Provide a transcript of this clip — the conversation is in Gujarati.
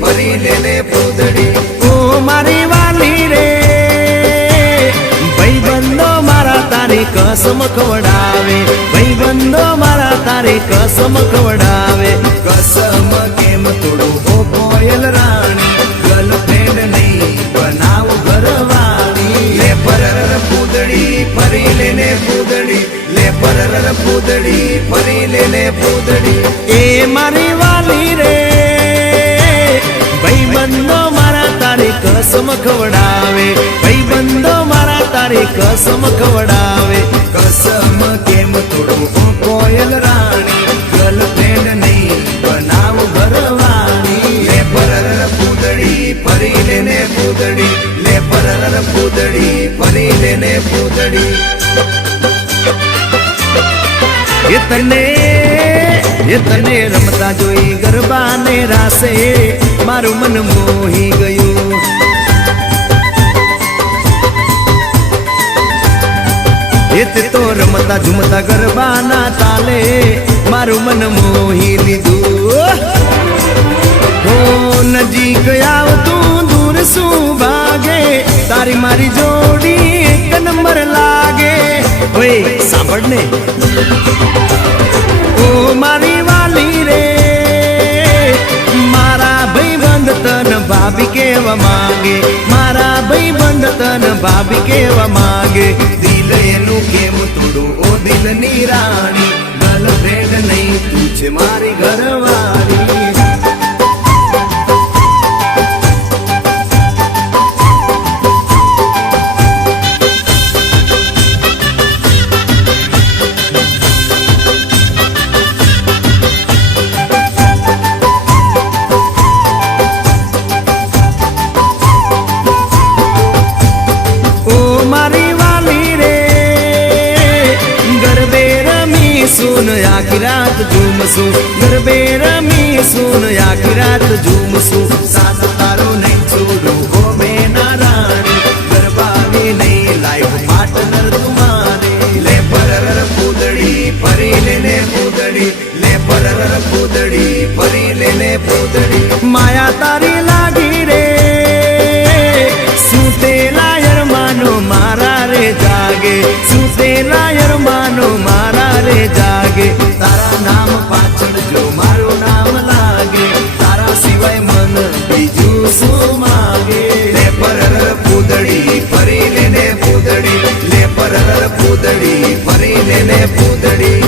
ફરી લેને પૂતળી। ઓ મારી વાલી રે ભાઈબંધો મારા તારી કસમ ખવડાવે, ભાઈબંધો મારા તારી કસમ ખવડાવે। કસમ કેમ તોડું હો કોયલ રાણી, ગર્લફ્રેન્ડ નહીં બનાવ ઘરવાળી। લે પરર પૂતળી ફરી લેને પૂતળી, લે પરર પૂતળી ફરી લેને પૂતળી। એ મારી વાલી રે ભાઈબંધો મારા તારી કસમ ખવડાવે, ભાઈબંધો મારા તારી કસમ ખવડાવે। કસમ કેમ તોડું હો કોયલ રાણી, ગર્લફ્રેન્ડ નહીં બનાવ ઘરવાળી। લે પરર પૂતળી ફરી લેને પૂતળી, લે પરર પૂતળી ફરી લેને પૂતળી। એ તને રમતા જોઈ ગરબાને રાસે મારું મન મોહી ગયું। એ તો રમતા ઝુમતા ગરબાના તાલે મારું મન મોહી લીધું। હો નજીક આવતું દૂર શું ભાગે, તારી મારી જોડી એક નંબર લાગે। ઓય સાંભળ ને ઓ મારી વાલી રે મારા ભાઈબંધ તન ભાભી કેવા માંગે, મારા ભાઈબંધ તન ભાભી કેવા માંગે। દિલ એનું કેમ તોડું ઓ દિલની રાણી, ગર્લફ્રેન્ડ નહીં તું છે મારી ઘરવાળી। सुन आखी रात झूमसू, गरबे रमी सुन आखी रात झूमसू। साथ तारो नहीं छोड़ू हो बेना रानी, गरबा नहीं लाइफ पार्टनर तुम्हारे। ले परर पूतड़ी फरी लेने पूतड़ी, ले परर पूतड़ी फरी लेने पूतड़ी। माया तारी लागी रे सुतेला यरमानो मारा रे जागे, सुतेला यरमानो मारा रे जागे। तारा नाम पाछળ જો મારું નામ લાગે, તારા સિવાય મન બીજું શું માગે। લે પરર પૂતળી ફરી લેને પૂતળી, લે પરર પૂતળી ફરી લેને પૂતળી।